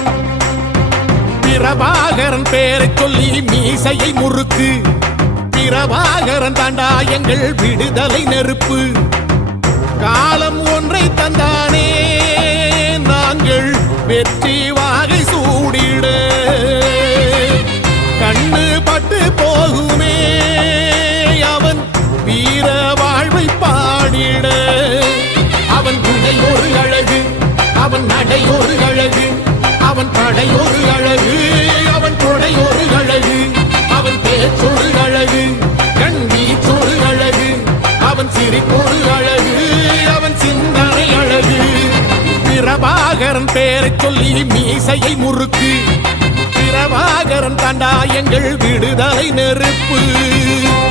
பிரபாகரன் பேரை சொல்லி மீசையை முறுக்கு. பிரபாகரன் தாண்டா எங்கள் விடுதலை நெருப்பு. காலம் ஒன்றை தந்தானே நாங்கள் வெற்றி வாகை சூடிட. கண்ணு பட்டு போகுமே அவன் வீர வாழ்வை பாடிட. அவன் குடை ஒரு அழகு, அவன் நடை ஒரு அழகு, அவன் படை ஒரு அழகு, அவன் கொடை ஒரு அழகு, அவன் பேச்சொரு அழகு, கண் வீச்சொரு அழகு, அவன் சிரிப்பொரு அழகு, அவன் சிந்தனை அழகு. பிரபாகரன் பேரை சொல்லி மீசையை முறுக்கு. பிரபாகரன் தாண்டா எங்கள் விடுதலை நெருப்பு.